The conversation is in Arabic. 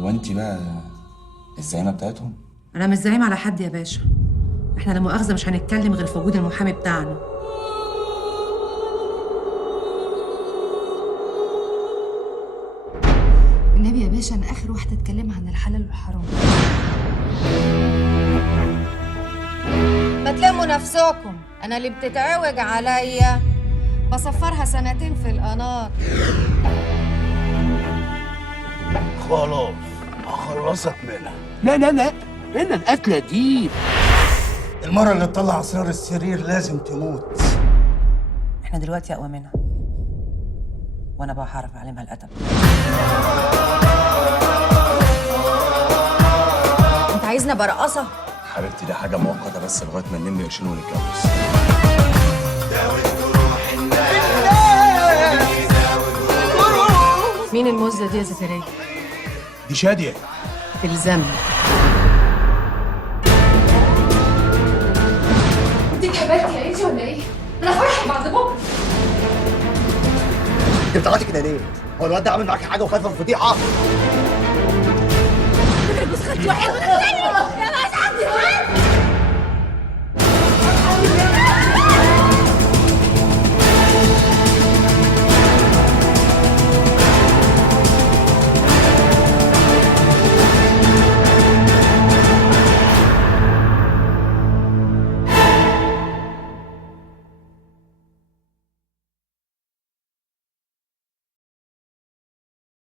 هو انت بقى الزعيمه بتاعتهم؟ انا مش زعيم على حد يا باشا. احنا لا مؤاخذه مش هنتكلم غير في وجود المحامي بتاعنا. النبي يا باشا انا اخر واحده اتكلم عن الحلال والحرام. ما تلموا نفسكم، انا اللي بتتعوج عليا بصفرها سنتين في القناط. خلاص هخلصك منها. لا لا لا، هنا القتلة دي. المرة اللي تطلع أسرار السرير لازم تموت. احنا دلوقتي اقوى منها، وانا بقى هعرف اعلمها الادب. انت عايزني برقصه؟ حبيبتي دي حاجه مؤقته بس لغايه ما نلم قرشين ونتجوز. مين المزه دي يا زكريا؟ دي شادية. تلزمني. انت اتهبلتي يا انتي ولا ايه؟ انا فرحي بعد بكره. انت بتعيطي كده ليه؟ هو الواد ده عامل معاكي حاجه وخايفه من فضيحه؟